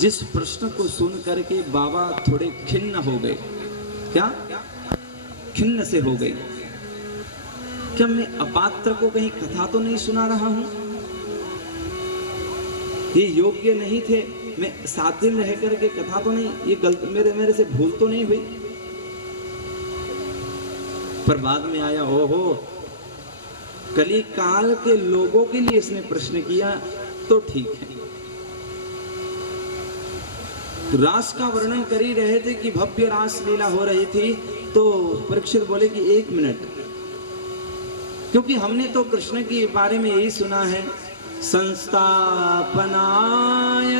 जिस प्रश्न को सुन करके बाबा थोड़े खिन्न हो गए। क्या खिन्न से हो गए? क्या मैं अपात्र को कहीं कथा तो नहीं सुना रहा हूं? ये योग्य नहीं थे, मैं 7 दिन रह करके कथा तो नहीं, ये गलत मेरे से भूल तो नहीं हुई? पर बाद में आया, ओहो, कली काल के लोगों के लिए इसने प्रश्न किया तो ठीक है। तो रास का वर्णन कर ही रहे थे कि भव्य रास लीला हो रही थी, तो परीक्षित बोले कि 1 मिनट, क्योंकि हमने तो कृष्ण के बारे में यही सुना है, संस्थापनाय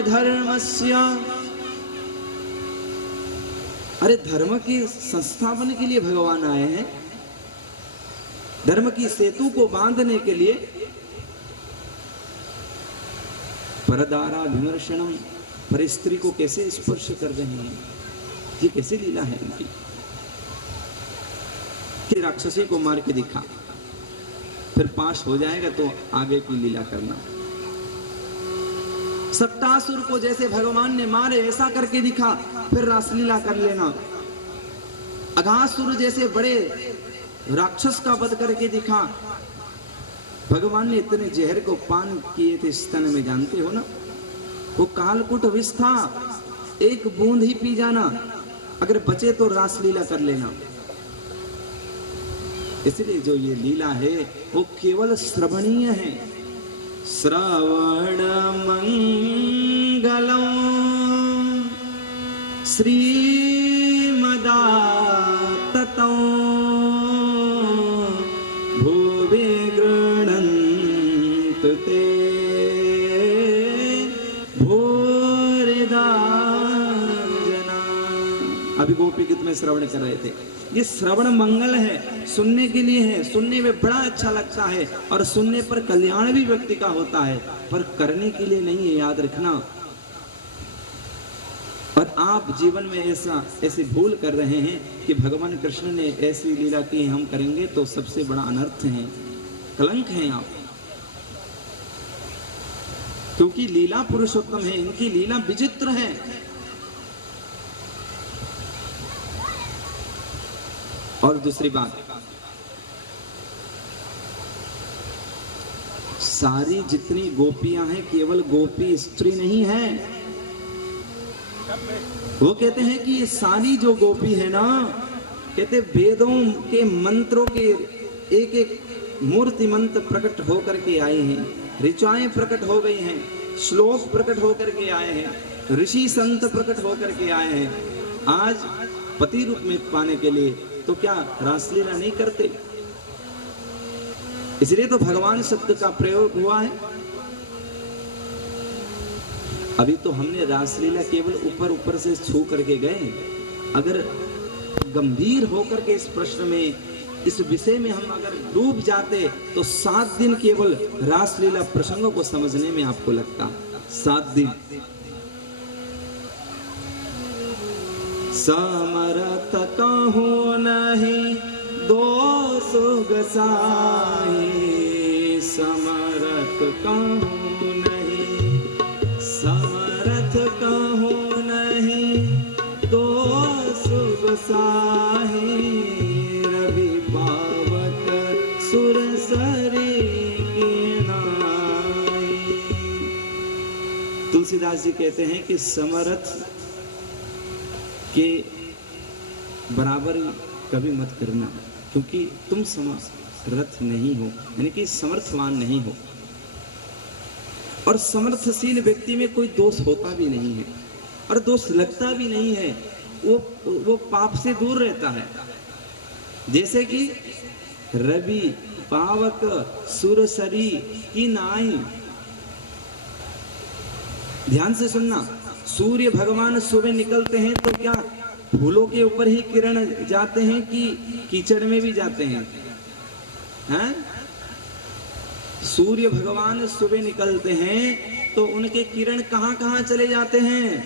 धर्मस्य। अरे धर्म के संस्थापन के लिए भगवान आए हैं, धर्म की सेतु को बांधने के लिए। परदारा विमर्शनम, पर स्त्री को कैसे स्पर्श कर रहे हैं, ये कैसे लीला है इनकी? कि राक्षसी को मार के दिखा, फिर पास हो जाएगा तो आगे की लीला करना। सप्तासुर को जैसे भगवान ने मारे ऐसा करके दिखा, फिर रासलीला कर लेना। अघासुर जैसे बड़े राक्षस का वध करके दिखा। भगवान ने इतने जहर को पान किए थे स्तन में, जानते हो ना? वो कालकूट विष था, एक बूंद ही पी जाना, अगर बचे तो रासलीला कर लेना। इसलिए जो ये लीला है वो केवल श्रवणीय है। श्रवण मंगलम श्रीमदाततं भुवि गृह्णन्तु ते भूरिदा जना। अभी गोपी गीत में श्रवण कर रहे थे। ये श्रवण मंगल है, सुनने के लिए है, सुनने में बड़ा अच्छा लगता है और सुनने पर कल्याण भी व्यक्ति का होता है, पर करने के लिए नहीं है, याद रखना। और आप जीवन में ऐसी भूल कर रहे हैं कि भगवान कृष्ण ने ऐसी लीला की, हम करेंगे तो सबसे बड़ा अनर्थ है, कलंक है आप। क्योंकि लीला पुरुषोत्तम है, इनकी लीला विचित्र है। और दूसरी बात, सारी जितनी गोपियां हैं केवल गोपी स्त्री नहीं है। वो कहते हैं कि ये सारी जो गोपी है ना, कहते वेदों के मंत्रों के एक एक मूर्ति मंत्र प्रकट होकर के आए हैं, ऋचाएं प्रकट हो गई हैं, श्लोक प्रकट होकर के आए हैं, ऋषि संत प्रकट होकर के आए हैं। आज पति रूप में पाने के लिए तो क्या रासलीला नहीं करते? इसलिए तो भगवान शब्द का प्रयोग हुआ है। अभी तो हमने रासलीला केवल ऊपर ऊपर से छू करके गए। अगर गंभीर होकर के इस प्रश्न में, इस विषय में हम अगर डूब जाते तो 7 दिन केवल रासलीला प्रसंगों को समझने में आपको लगता। 7 दिन। समरथ कहूँ नहीं दोष गसाई, समरथ कहूँ नहीं, समरथ कहूँ नहीं दोष गसाई, रवि पावक सुरसरी की नाई। तुलसीदास जी कहते हैं कि समरथ के बराबर कभी मत करना, क्योंकि तुम समर्थ नहीं हो, यानी कि समर्थवान नहीं हो। और समर्थशील व्यक्ति में कोई दोष होता भी नहीं है और दोष लगता भी नहीं है, वो पाप से दूर रहता है। जैसे कि रवि पावक सुरसरी की नाई। ध्यान से सुनना, सूर्य भगवान सुबह निकलते हैं तो क्या फूलों के ऊपर ही किरण जाते हैं कि कीचड़ में भी जाते हैं? हैं? सूर्य भगवान सुबह निकलते हैं तो उनके किरण कहां कहां चले जाते हैं?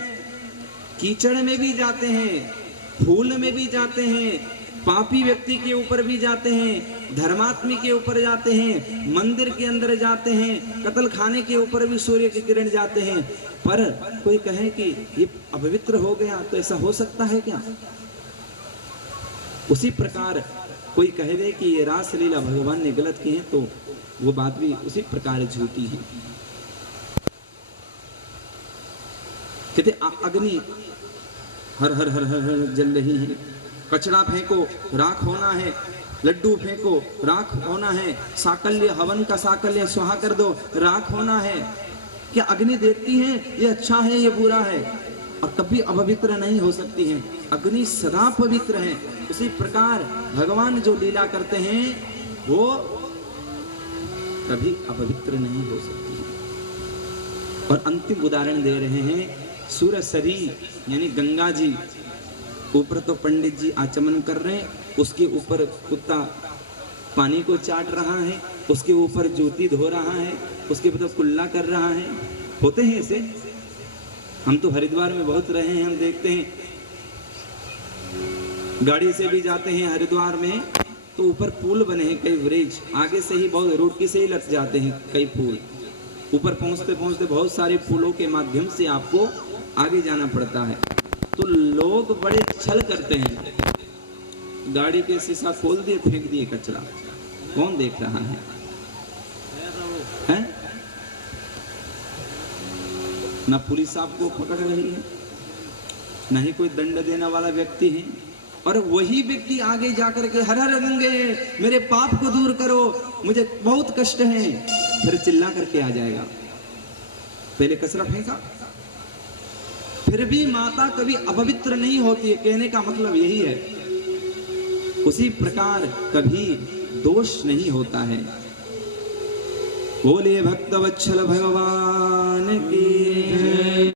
कीचड़ में भी जाते हैं, फूल में भी जाते हैं, पापी व्यक्ति के ऊपर भी जाते हैं, धर्मात्मी के ऊपर जाते हैं, मंदिर के अंदर जाते हैं, कत्ल खाने के ऊपर भी सूर्य की किरण जाते हैं। पर कोई कहे कि ये अपवित्र हो गया, तो ऐसा हो सकता है क्या? उसी प्रकार कोई कह दे कि ये रासलीला भगवान ने गलत की है, तो वो बात भी उसी प्रकार झूठी है। कहते अग्नि हर हर हर हर हर जल रही है, कचरा फेंको राख होना है, लड्डू फेंको राख होना है, साकल्य हवन का साकल्य सुहा कर दो राख होना है। क्या अग्नि देखती है ये अच्छा है ये बुरा है, और कभी अपवित्र नहीं हो सकती है। अग्नि सदा पवित्र है। उसी प्रकार भगवान जो लीला करते हैं वो कभी अपवित्र नहीं हो सकती है। और अंतिम उदाहरण दे रहे हैं सूरसरी यानी गंगा जी। ऊपर तो पंडित जी आचमन कर रहे हैं, उसके ऊपर कुत्ता पानी को चाट रहा है, उसके ऊपर जूती धो रहा है, उसके ऊपर कुल्ला कर रहा है। होते हैं ऐसे, हम तो हरिद्वार में बहुत रहे हैं, हम देखते हैं गाड़ी से भी जाते हैं हरिद्वार में, तो ऊपर पुल बने हैं कई ब्रिज, आगे से ही बहुत रुड़की से ही लग जाते हैं कई पुल। ऊपर पहुंचते पहुंचते बहुत सारे पुलों के माध्यम से आपको आगे जाना पड़ता है। तो लोग बड़े छल करते हैं, गाड़ी के शीशा खोल दिए, फेंक दिए कचरा। कौन देख रहा है? ना पुलिस आपको पकड़ रही है, ना ही कोई दंड देने वाला व्यक्ति है, और वही व्यक्ति आगे जाकर के हर हर गंगे मेरे पाप को दूर करो, मुझे बहुत कष्ट है, फिर चिल्ला करके आ जाएगा। पहले कचरा फेंका। फिर भी माता कभी अपवित्र नहीं होती है, कहने का मतलब यही है। उसी प्रकार कभी दोष नहीं होता है। बोलिए भक्तवत्सल भगवान की।